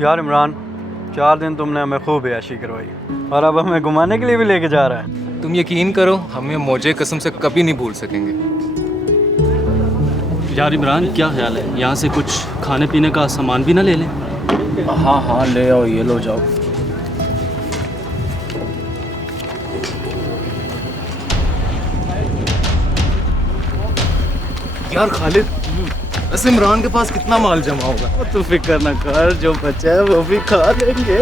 यार इमरान, 4 दिन तुमने हमें खूब ऐशी करवाई और अब हमें घुमाने के लिए भी लेके जा रहा है। तुम यकीन करो, हमें मौजे कसम से कभी नहीं भूल सकेंगे। यार इमरान, क्या ख्याल है, यहाँ से कुछ खाने पीने का सामान भी ना ले लें? हाँ हाँ ले आओ, ये लो जाओ। यार खालिद, वैसे इमरान के पास कितना माल जमा होगा? तू फिक्र ना कर, जो बचा है वो भी खा लेंगे।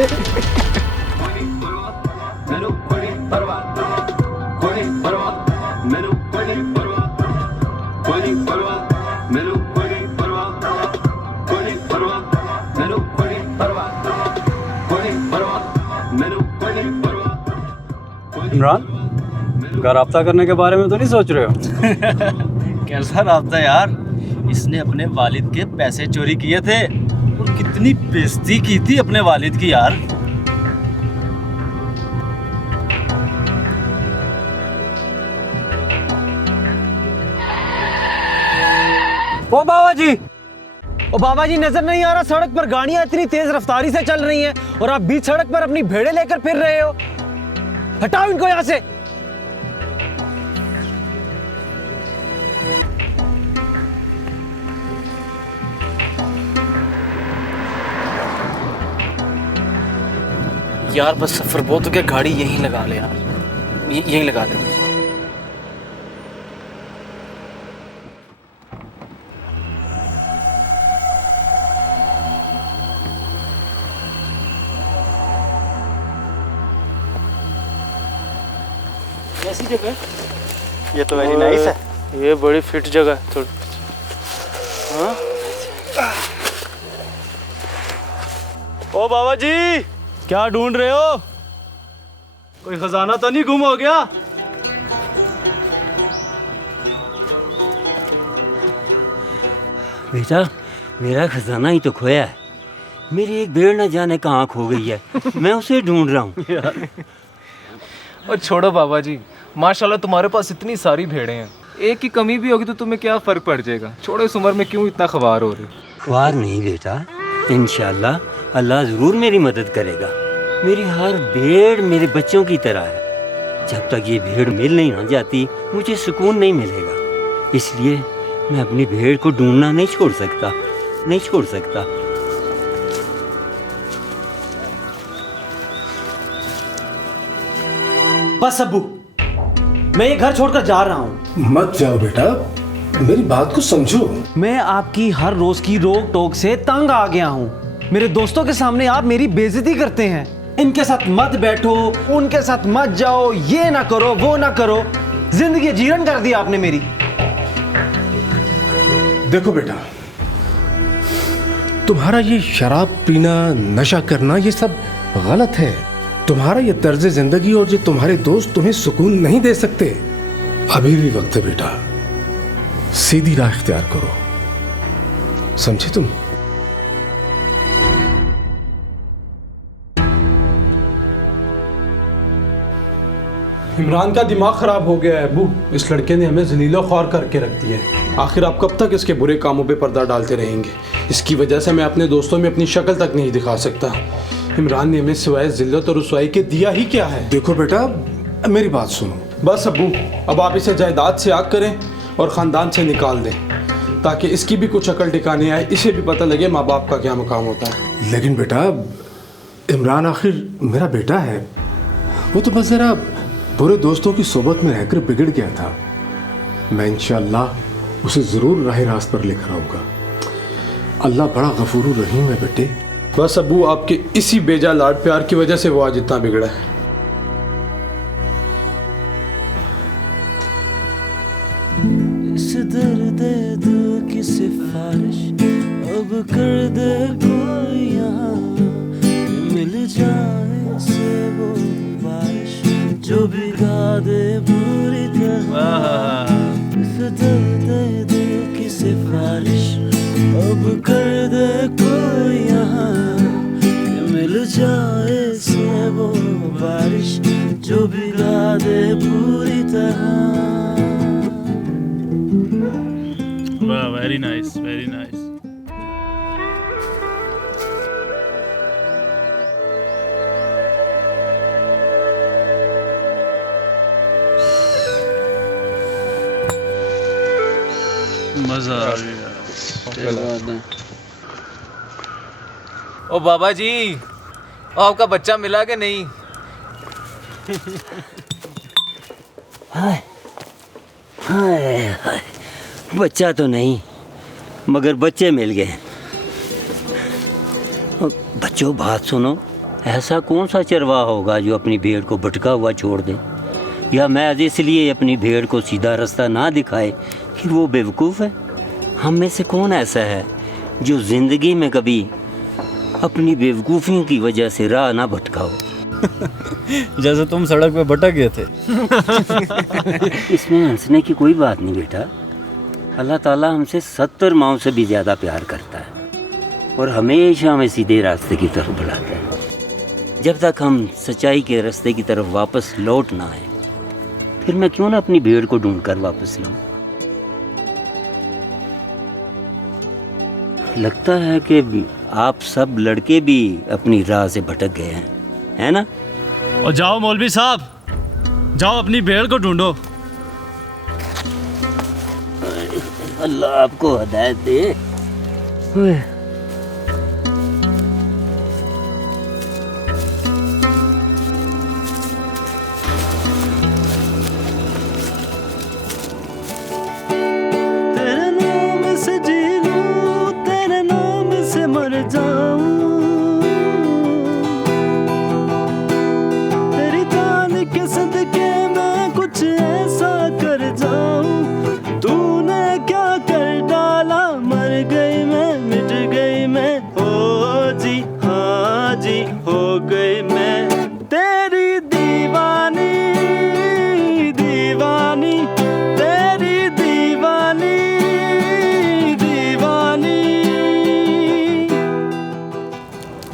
इमरान, घर रब्ता करने के बारे में तो नहीं सोच रहे हो? कैसा राब्ता यार, इसने अपने वालिद के पैसे चोरी किए थे और कितनी बेइज्जती की थी अपने वालिद की यार। ओ बाबा जी, ओ बाबा जी, नजर नहीं आ रहा सड़क पर गाड़ियां इतनी तेज रफ्तारी से चल रही हैं और आप बीच सड़क पर अपनी भेड़ें लेकर फिर रहे हो? हटाओ इनको यहां से। यार बस सफर बहुत हो गया, गाड़ी यहीं लगा ले यार, यहीं लगा ले बस। कैसी जगह? ये तो वेरी नाइस है। ये बड़ी फिट जगह है थोड़ी। हाँ? ओ बाबा जी, क्या ढूंढ रहे हो? कोई खजाना तो नहीं गुम हो गया? बेटा, मेरा खजाना ही तो खोया है। मेरी एक भेड़ न जाने कहाँ खो गई है। मैं उसे ढूंढ रहा हूँ। और छोड़ो बाबा जी, माशाल्लाह तुम्हारे पास इतनी सारी भेड़ें हैं, एक की कमी भी होगी तो तुम्हें क्या फर्क पड़ जाएगा। छोड़ो, इस उम्र में क्यों इतना ख्वार हो रहे हो? ख्वार नहीं बेटा, इंशाल्लाह अल्लाह ज़रूर मेरी मदद करेगा। मेरी हर भेड़ मेरे बच्चों की तरह है। जब तक ये भेड़ मिल नहीं ना जाती, मुझे सुकून नहीं मिलेगा। इसलिए मैं अपनी भेड़ को ढूंढना नहीं छोड़ सकता, नहीं छोड़ सकता। बस अब्बू, मैं ये घर छोड़कर जा रहा हूँ। मत जाओ बेटा, मेरी बात को समझो। मैं आपकी हर रोज की रोक टोक से तंग आ गया हूँ। मेरे दोस्तों के सामने आप मेरी बेइज्जती करते हैं। इनके साथ मत बैठो, उनके साथ मत जाओ, ये ना करो, वो ना करो। जिंदगी जीवन कर दी आपने मेरी। देखो बेटा, तुम्हारा ये शराब पीना, नशा करना, ये सब गलत है। तुम्हारा ये तर्ज जिंदगी और जो तुम्हारे दोस्त तुम्हें सुकून नहीं दे सकते। अभी भी वक्त है बेटा, सीधी राह इख्तियार करो, समझे तुम? इमरान का दिमाग खराब हो गया है अबू। इस लड़के ने हमें जलीलो ख्वार करके रख दिया है। आखिर आप कब तक इसके बुरे कामों पे पर्दा डालते रहेंगे? इसकी वजह से मैं अपने दोस्तों में अपनी शक्ल तक नहीं दिखा सकता। इमरान ने हमें सिवाय जिल्लत और रुसवाई के दिया ही क्या है? देखो बेटा, मेरी बात सुनो। बस अबू, अब आप इसे जायदाद से आग करें और ख़ानदान से निकाल दें, ताकि इसकी भी कुछ अकल ठिकाने आए, इसे भी पता लगे माँ बाप का क्या मकाम होता है। लेकिन बेटा, इमरान आखिर मेरा बेटा है। वो तो बस जरा बुरे दोस्तों की सोबत में रहकर बिगड़ गया था। मैं इंशाअल्लाह उसे ज़रूर राह रास्त पर लेकर आऊँगा। अल्लाह बड़ा गफूर रहीम है बेटे। बस अबू, आपके इसी बेजा लाड प्यार की वजह से वो आज इतना बिगड़ा है। इस दर्द दिल की सिफारिश अब कर दे कोई यहाँ, मिल जाए से वो बारिश जो भिगा दे पूरी तरह। इस दर्द दिल की सिफारिश अब कर दे कोई यहाँ कि मिल जाए से वो बारिश जो भिगा दे पूरी तरह। वाह, वेरी नाइस, वेरी नाइस। मजा आ गया। ओ बाबा जी, ओ आपका बच्चा मिला कि नहीं? हाय हाय हाय, बच्चा तो नहीं मगर बच्चे मिल गए। बच्चों बात सुनो, ऐसा कौन सा चरवाहा होगा जो अपनी भेड़ को भटका हुआ छोड़ दे, या महज इसलिए अपनी भेड़ को सीधा रास्ता ना दिखाए कि वो बेवकूफ़ है। हम में से कौन ऐसा है जो ज़िंदगी में कभी अपनी बेवकूफ़ियों की वजह से राह ना भटकाओ। जैसे तुम सड़क पे भटक गए थे। इसमें हंसने की कोई बात नहीं बेटा। अल्लाह ताला हमसे 70 माओं से भी ज़्यादा प्यार करता है और हमेशा हमें सीधे रास्ते की तरफ बुलाता है। जब तक हम सच्चाई के रास्ते की तरफ वापस लौट ना आए, फिर मैं क्यों ना अपनी भेड़ को ढूंढ कर वापस लाऊं। लगता है कि आप सब लड़के भी अपनी राह से भटक गए हैं, है ना? और जाओ मौलवी साहब, जाओ अपनी भेड़ को ढूंढो। अल्लाह आपको हिदायत दे। तेरे नाम से जी लूं, तेरे नाम से मर जाऊं, तेरी जान के सदके मैं कुछ ऐसा कर जाऊं। तूने क्या कर डाला, मर गई मैं, मिट गई मैं, हो जी हाँ जी हो गई मैं। तेरी दीवानी दीवानी, तेरी दीवानी दीवानी।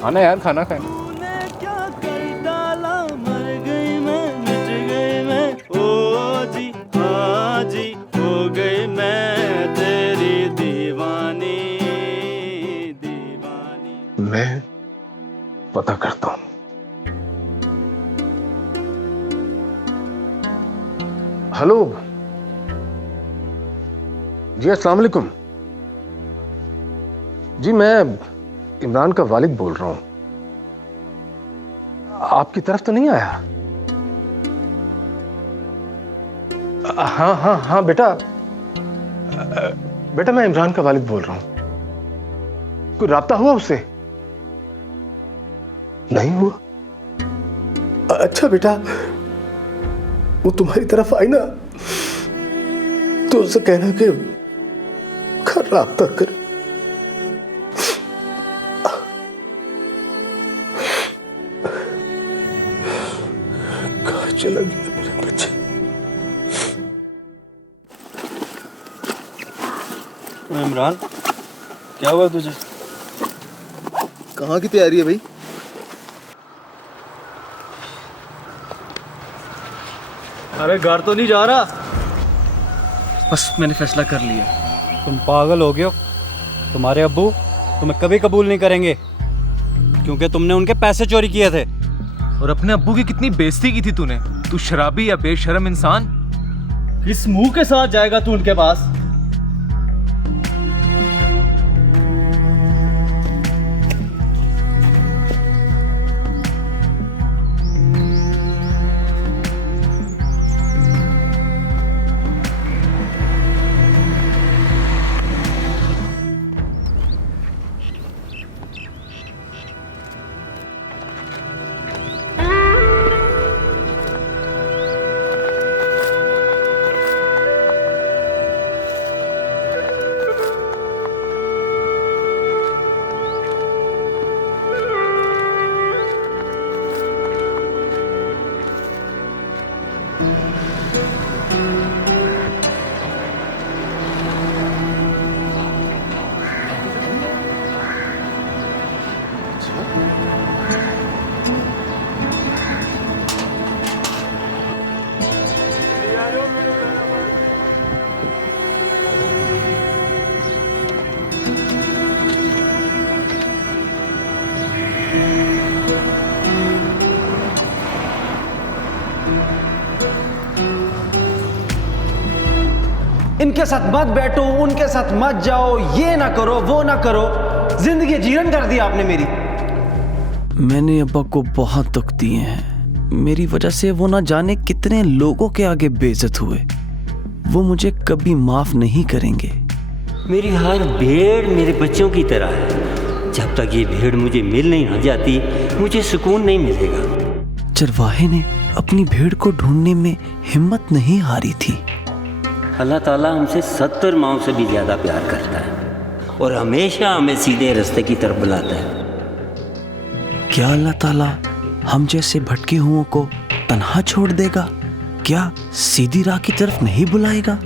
आना यार, खाना खाए। तूने क्या कर डाला, मर गई मैं, मिट गई मैं, ओ जी हाँ जी हो गई मैं। तेरी दीवानी दीवानी। मैं पता करता हूँ। हेलो जी, अस्सलाम वालेकुम जी। मैं इमरान का वालिद बोल रहा हूँ। आपकी तरफ तो नहीं आया? हाँ हाँ हाँ बेटा, बेटा मैं इमरान का वालिद बोल रहा हूँ। कोई राब्ता हुआ उससे? नहीं हुआ? अच्छा बेटा, वो तुम्हारी तरफ आई ना तो उससे कहना कि घर राब्ता कर। कहाँ चला गया मेरा बच्चा? इमरान, क्या हुआ तुझे? कहाँ की तैयारी है भाई? अरे घर तो नहीं जा रहा? बस मैंने फैसला कर लिया। तुम पागल हो गए हो। तुम्हारे अब्बू तुम्हें कभी कबूल नहीं करेंगे क्योंकि तुमने उनके पैसे चोरी किए थे। और अपने अब्बू की कितनी बेइज्जती की थी तूने। तू शराबी या बेशरम इंसान। इस मुंह के साथ जाएगा तू उनके पास? इनके साथ मत बैठो, उनके साथ मत जाओ, ये ना करो, वो ना करो। जिंदगी जीवन कर दी आपने मेरी। मैंने अब्बा को बहुत दुख दिए हैं। मेरी वजह से वो ना जाने कितने लोगों के आगे बेइज्जत हुए। वो मुझे कभी माफ नहीं करेंगे। मेरी हर भेड़ मेरे बच्चों की तरह है। जब तक ये भेड़ मुझे मिल नहीं ना जाती, मुझे सुकून नहीं मिलेगा। चरवाहे ने अपनी भेड़ को ढूंढने में हिम्मत नहीं हारी थी। अल्लाह ताला हमसे 70 माओं से भी ज़्यादा प्यार करता है और हमेशा हमें सीधे रास्ते की तरफ बुलाता है। क्या अल्लाह ताला हम जैसे भटके हुओं को तन्हा छोड़ देगा? क्या सीधी राह की तरफ नहीं बुलाएगा?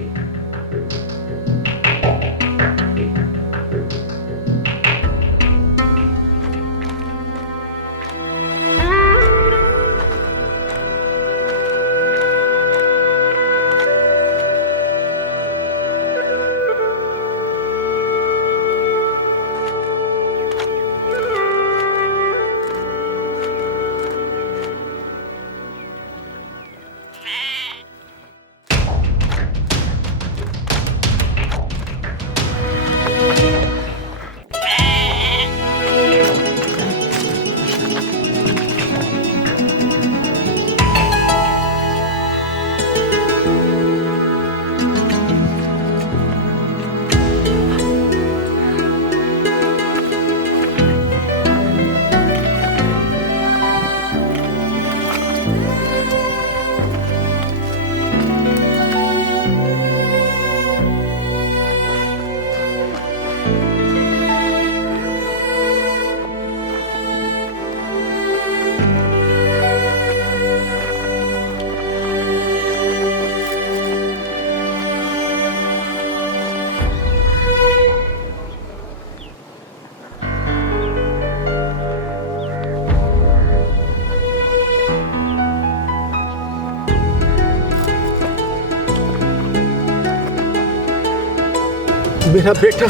मेरा बेटा,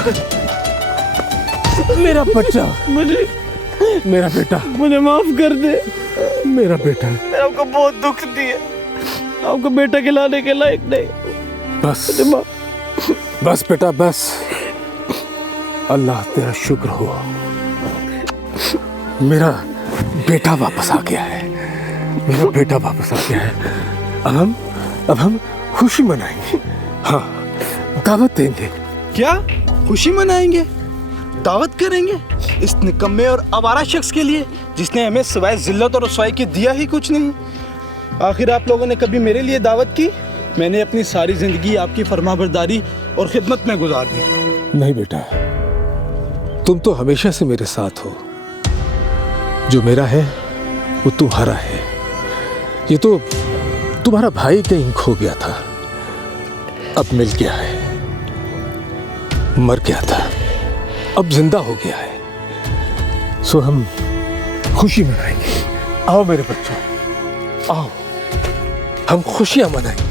मेरा बच्चा, मेरा बेटा, मुझे माफ कर दे। मेरा बेटा। मैंने आपको बहुत दुख दिए। आपको बेटा खिलाने के लायक नहीं। बस बेटा बस। अल्लाह तेरा शुक्र हो, मेरा बेटा वापस आ गया है। मेरा बेटा वापस आ गया है। अब हम खुशी मनाएंगे। हाँ, दावत देंगे। क्या खुशी मनाएंगे? दावत करेंगे इस निकम्मे और आवारा शख्स के लिए जिसने हमें सिवाय जिल्लत और रसवाई के दिया ही कुछ नहीं। आखिर आप लोगों ने कभी मेरे लिए दावत की? मैंने अपनी सारी जिंदगी आपकी फरमाबरदारी और खिदमत में गुजार दी। नहीं बेटा, तुम तो हमेशा से मेरे साथ हो। जो मेरा है वो तुम्हारा है। ये तो तुम्हारा भाई कहीं खो गया था, अब मिल गया है। मर गया था, अब जिंदा हो गया है। सो हम खुशी मनाएंगे। आओ मेरे बच्चों, आओ हम खुशियां मनाएंगे।